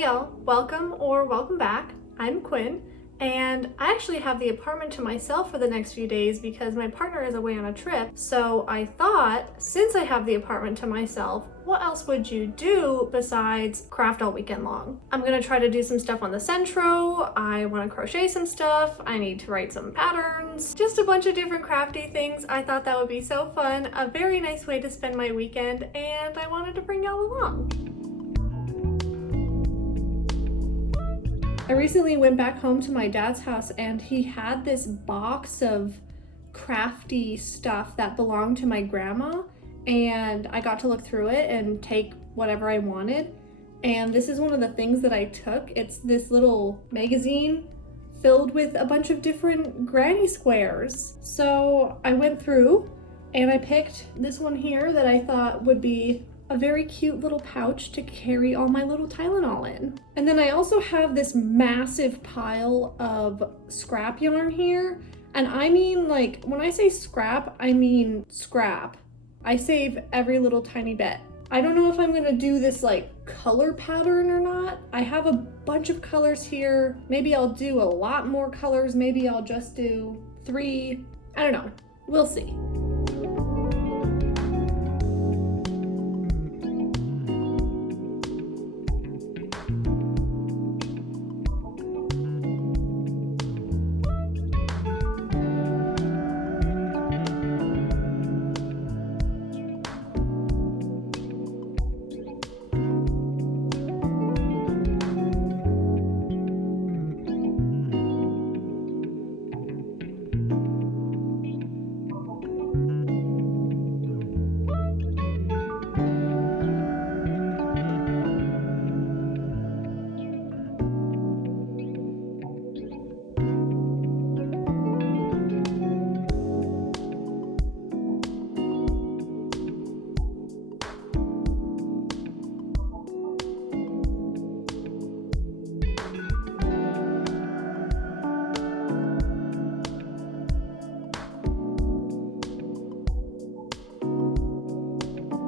Hey y'all, welcome back. I'm Quinn, and I actually have the apartment to myself for the next few days because my partner is away on a trip. So I thought, since I have the apartment to myself, what else would you do besides craft all weekend long? I'm gonna try to do some stuff on the sentro. I wanna crochet some stuff. I need to write some patterns, just a bunch of different crafty things. I thought that would be so fun, a very nice way to spend my weekend, and I wanted to bring y'all along. I recently went back home to my dad's house and he had this box of crafty stuff that belonged to my grandma, and I got to look through it and take whatever I wanted. And this is one of the things that I took. It's this little magazine filled with a bunch of different granny squares. So I went through and I picked this one here that I thought would be a very cute little pouch to carry all my little Tylenol in. And then I also have this massive pile of scrap yarn here. And I mean, like, when I say scrap, I mean scrap. I save every little tiny bit. I don't know if I'm gonna do this like color pattern or not. I have a bunch of colors here. Maybe I'll do a lot more colors. Maybe I'll just do 3. I don't know, we'll see.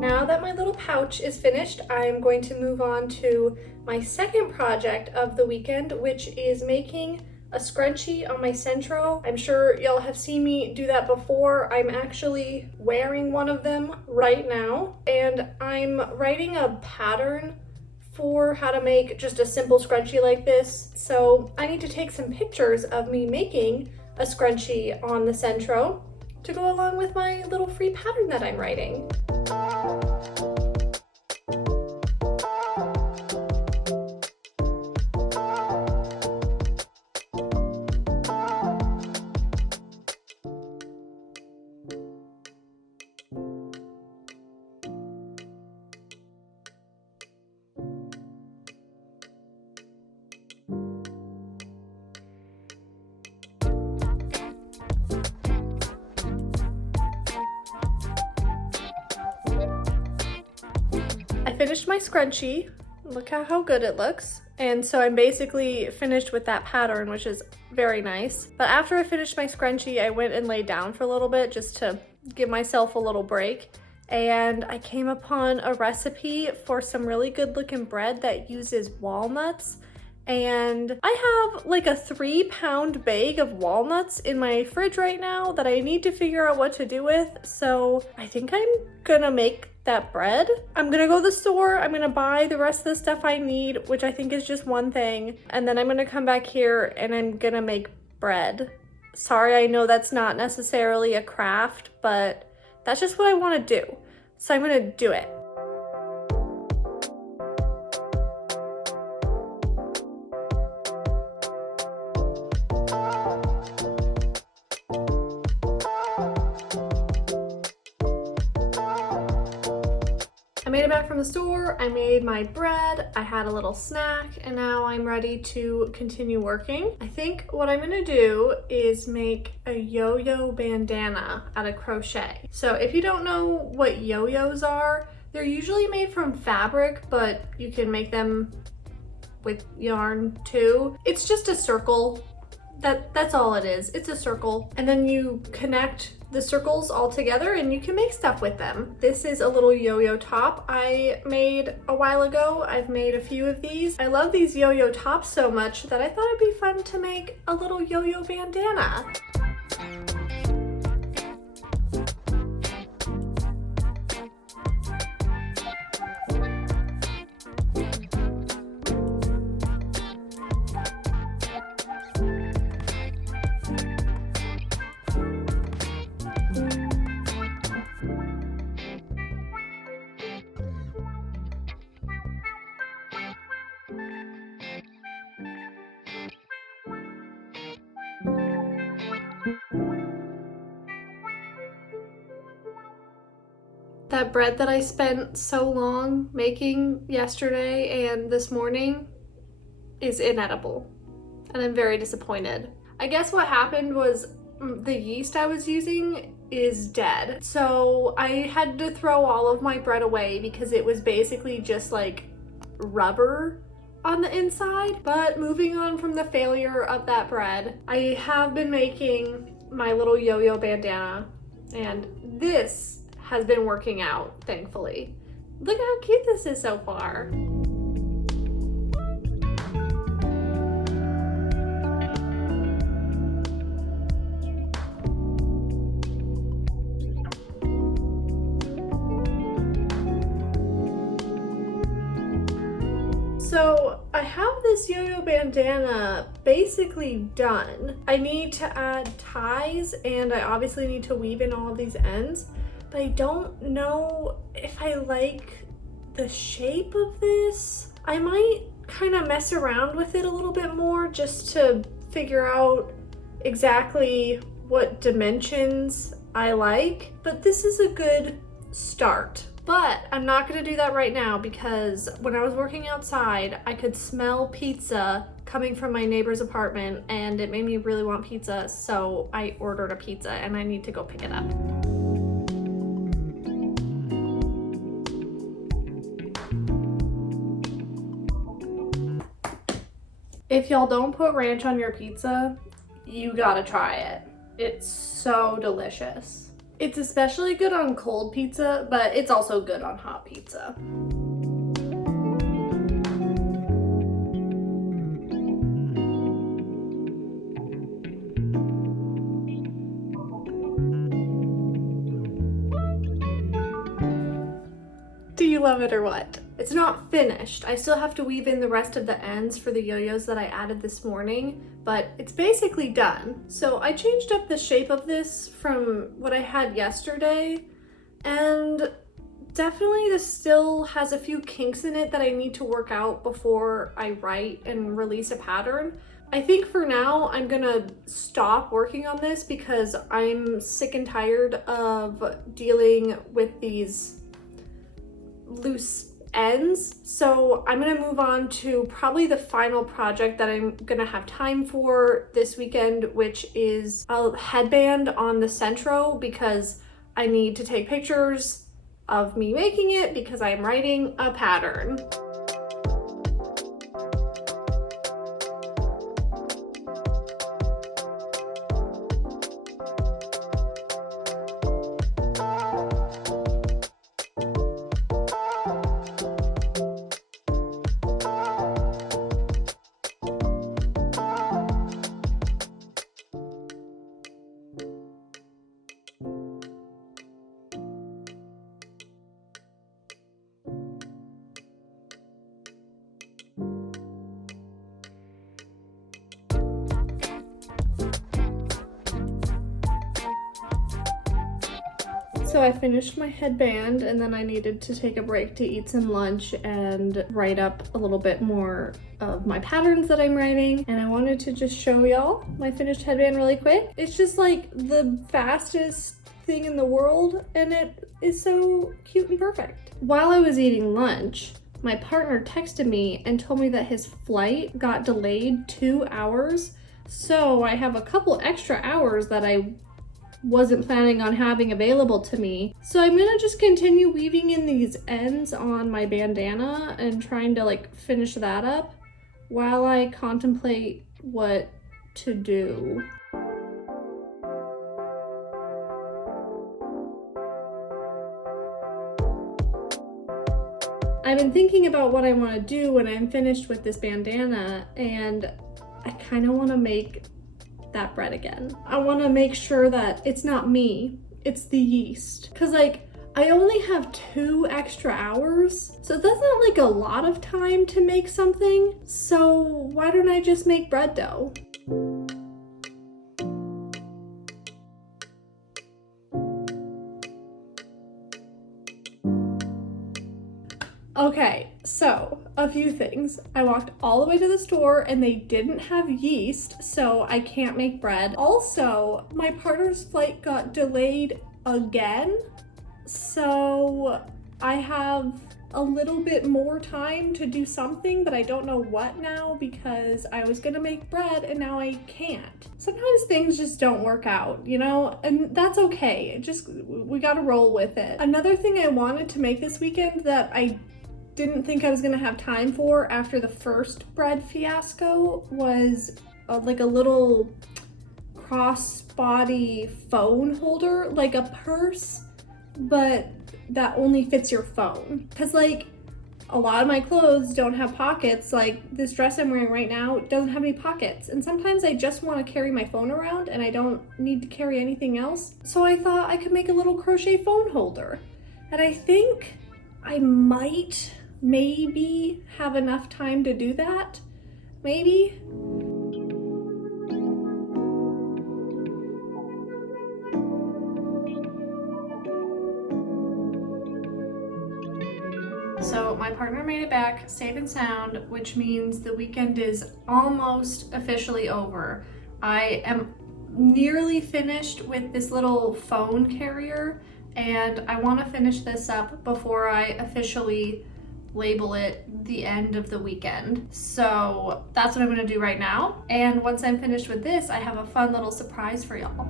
Now that my little pouch is finished, I'm going to move on to my second project of the weekend, which is making a scrunchie on my sentro. I'm sure y'all have seen me do that before. I'm actually wearing one of them right now, and I'm writing a pattern for how to make just a simple scrunchie like this. So I need to take some pictures of me making a scrunchie on the sentro to go along with my little free pattern that I'm writing. I finished my scrunchie. Look at how good it looks. And so I'm basically finished with that pattern, which is very nice. But after I finished my scrunchie, I went and laid down for a little bit just to give myself a little break. And I came upon a recipe for some really good looking bread that uses walnuts. And I have like a 3-pound bag of walnuts in my fridge right now that I need to figure out what to do with. So I think I'm gonna make that bread. I'm gonna go to the store, I'm gonna buy the rest of the stuff I need, which I think is just one thing, and then I'm gonna come back here and I'm gonna make bread. Sorry, I know that's not necessarily a craft, but that's just what I wanna do. So I'm gonna do it. I made it back from the store, I made my bread, I had a little snack, and now I'm ready to continue working. I think what I'm gonna do is make a yo-yo bandana out of crochet. So if you don't know what yo-yos are, they're usually made from fabric, but you can make them with yarn too. It's just a circle. That's all it is. It's a circle. And then you connect the circles all together and you can make stuff with them. This is a little yo-yo top I made a while ago. I've made a few of these. I love these yo-yo tops so much that I thought it'd be fun to make a little yo-yo bandana. That bread that I spent so long making yesterday and this morning is inedible, and I'm very disappointed. I guess what happened was the yeast I was using is dead, so I had to throw all of my bread away because it was basically just like rubber on the inside. But moving on from the failure of that bread, I have been making my little yo-yo bandana, and this has been working out, thankfully. Look how cute this is so far. So I have this yo-yo bandana basically done. I need to add ties and I obviously need to weave in all of these ends. But I don't know if I like the shape of this. I might kind of mess around with it a little bit more just to figure out exactly what dimensions I like. But this is a good start. But I'm not gonna do that right now because when I was working outside, I could smell pizza coming from my neighbor's apartment and it made me really want pizza. So I ordered a pizza and I need to go pick it up. If y'all don't put ranch on your pizza, you gotta try it. It's so delicious. It's especially good on cold pizza, but it's also good on hot pizza. Do you love it or what? It's not finished. I still have to weave in the rest of the ends for the yo-yos that I added this morning, but it's basically done. So I changed up the shape of this from what I had yesterday, and definitely this still has a few kinks in it that I need to work out before I write and release a pattern. I think for now I'm gonna stop working on this because I'm sick and tired of dealing with these loose ends. So I'm gonna move on to probably the final project that I'm gonna have time for this weekend, which is a headband on the sentro, because I need to take pictures of me making it because I'm writing a pattern. So I finished my headband and then I needed to take a break to eat some lunch and write up a little bit more of my patterns that I'm writing. And I wanted to just show y'all my finished headband really quick. It's just like the fastest thing in the world and it is so cute and perfect. While I was eating lunch, my partner texted me and told me that his flight got delayed 2 hours. So I have a couple extra hours that I wasn't planning on having available to me. So I'm gonna just continue weaving in these ends on my bandana and trying to like finish that up while I contemplate what to do. I've been thinking about what I want to do when I'm finished with this bandana, and I kind of want to make that bread again. I want to make sure that it's not me, it's the yeast. Cause like, I only have 2 extra hours, so that's not like a lot of time to make something. So why don't I just make bread dough? Okay, so a few things. I walked all the way to the store and they didn't have yeast, so I can't make bread. Also, my partner's flight got delayed again, so I have a little bit more time to do something, but I don't know what now because I was gonna make bread and now I can't. Sometimes things just don't work out, you know, and that's okay. We gotta roll with it. Another thing I wanted to make this weekend that I didn't think I was gonna have time for after the first bread fiasco was like a little crossbody phone holder, like a purse, but that only fits your phone. Cause like a lot of my clothes don't have pockets. Like this dress I'm wearing right now doesn't have any pockets. And sometimes I just want to carry my phone around and I don't need to carry anything else. So I thought I could make a little crochet phone holder. And I think I might maybe have enough time to do that. Maybe. So my partner made it back safe and sound, which means the weekend is almost officially over. I am nearly finished with this little phone carrier, and I want to finish this up before I officially label it the end of the weekend. So that's what I'm going to do right now. And once I'm finished with this, I have a fun little surprise for y'all.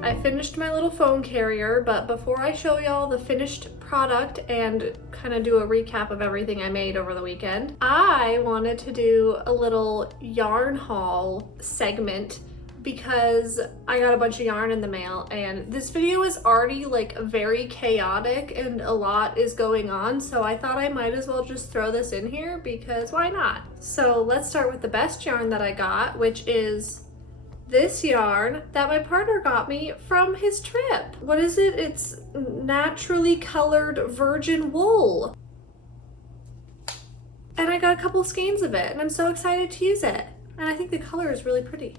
I finished my little phone carrier, but before I show y'all the finished product and kind of do a recap of everything I made over the weekend, I wanted to do a little yarn haul segment because I got a bunch of yarn in the mail, and this video is already like very chaotic and a lot is going on, so I thought I might as well just throw this in here because why not? So let's start with the best yarn that I got, which is this yarn that my partner got me from his trip. What is it? It's naturally colored virgin wool. And I got a couple skeins of it and I'm so excited to use it. And I think the color is really pretty.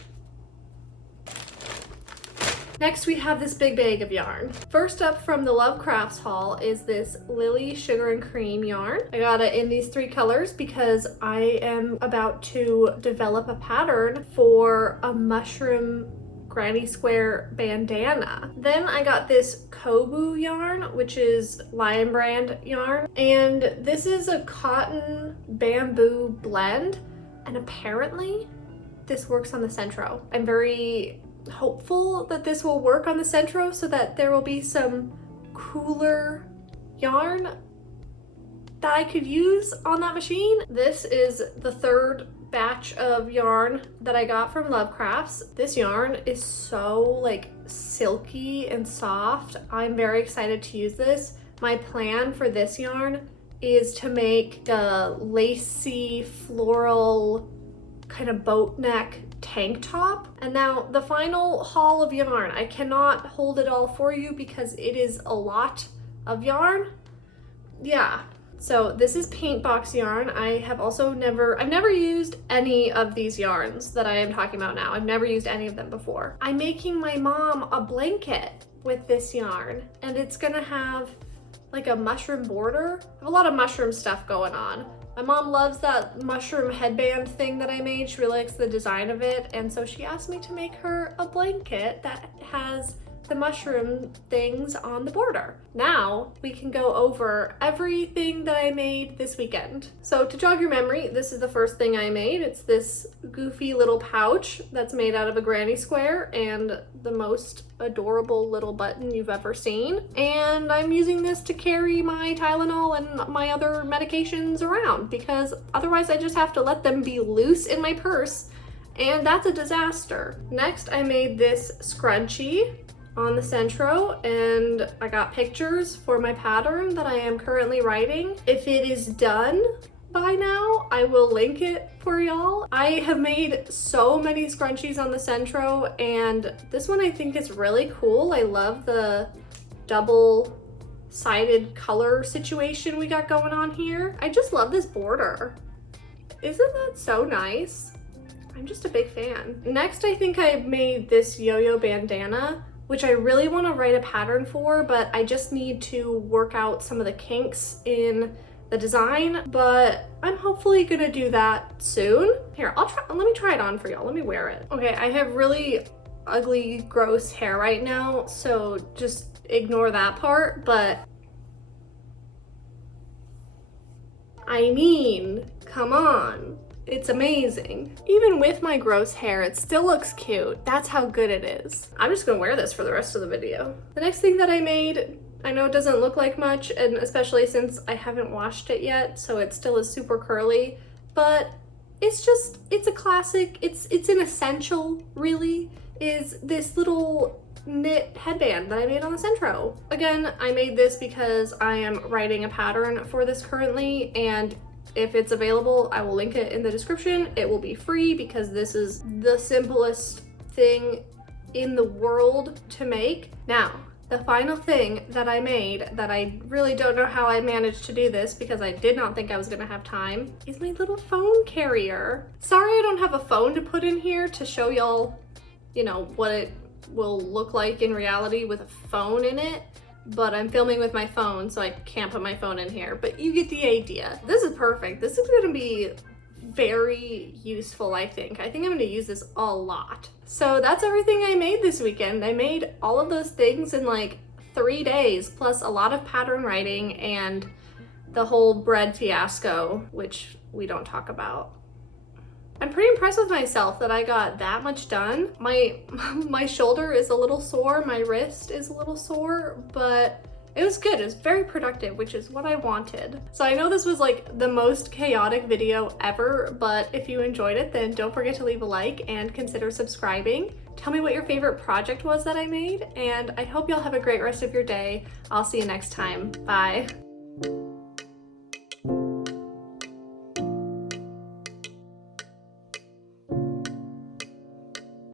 Next we have this big bag of yarn. First up from the Love Crafts haul is this Lily Sugar and Cream yarn. I got it in these 3 colors because I am about to develop a pattern for a mushroom granny square bandana. Then I got this Kobu yarn, which is Lion Brand yarn, and this is a cotton bamboo blend, and apparently this works on the sentro. I'm very hopeful that this will work on the sentro so that there will be some cooler yarn that I could use on that machine. This is the 3rd batch of yarn that I got from Love Crafts. This yarn is so like silky and soft. I'm very excited to use this. My plan for this yarn is to make a lacy floral kind of boat neck tank top. And now the final haul of yarn, I cannot hold it all for you because it is a lot of yarn. Yeah, so this is paint box yarn. I've never used any of these yarns that I am talking about now. I've never used any of them before. I'm making my mom a blanket with this yarn, and it's gonna have like a mushroom border. I have a lot of mushroom stuff going on. My mom loves that mushroom headband thing that I made. She really likes the design of it, and so she asked me to make her a blanket that has the mushroom things on the border. Now we can go over everything that I made this weekend. So to jog your memory, this is the first thing I made. It's this goofy little pouch that's made out of a granny square and the most adorable little button you've ever seen. And I'm using this to carry my Tylenol and my other medications around because otherwise I just have to let them be loose in my purse, and that's a disaster. Next, I made this scrunchie on the sentro, and I got pictures for my pattern that I am currently writing. If it is done by now, I will link it for y'all. I have made so many scrunchies on the sentro, and this one I think is really cool. I love the double-sided color situation we got going on here. I just love this border. Isn't that so nice? I'm just a big fan. Next, I think I made this yo-yo bandana, which I really want to write a pattern for, but I just need to work out some of the kinks in the design, but I'm hopefully gonna do that soon. Here, let me try it on for y'all. Let me wear it. Okay, I have really ugly, gross hair right now, so just ignore that part, but I mean, come on. It's amazing. Even with my gross hair, it still looks cute. That's how good it is. I'm just gonna wear this for the rest of the video. The next thing that I made, I know it doesn't look like much, and especially since I haven't washed it yet, so it still is super curly, but it's a classic, it's an essential, really, is this little knit headband that I made on the sentro. Again, I made this because I am writing a pattern for this currently, and if it's available, I will link it in the description. It will be free because this is the simplest thing in the world to make. Now, the final thing that I made that I really don't know how I managed to do this because I did not think I was gonna have time is my little phone carrier. Sorry I don't have a phone to put in here to show y'all, you know, what it will look like in reality with a phone in it. But I'm filming with my phone, so I can't put my phone in here, but you get the idea. This is perfect. This is gonna be very useful, I think. I think I'm gonna use this a lot. So that's everything I made this weekend. I made all of those things in like 3 days, plus a lot of pattern writing and the whole bread fiasco, which we don't talk about. I'm pretty impressed with myself that I got that much done. My shoulder is a little sore, my wrist is a little sore, but it was good. It was very productive, which is what I wanted. So I know this was like the most chaotic video ever, but if you enjoyed it, then don't forget to leave a like and consider subscribing. Tell me what your favorite project was that I made, and I hope y'all have a great rest of your day. I'll see you next time. Bye.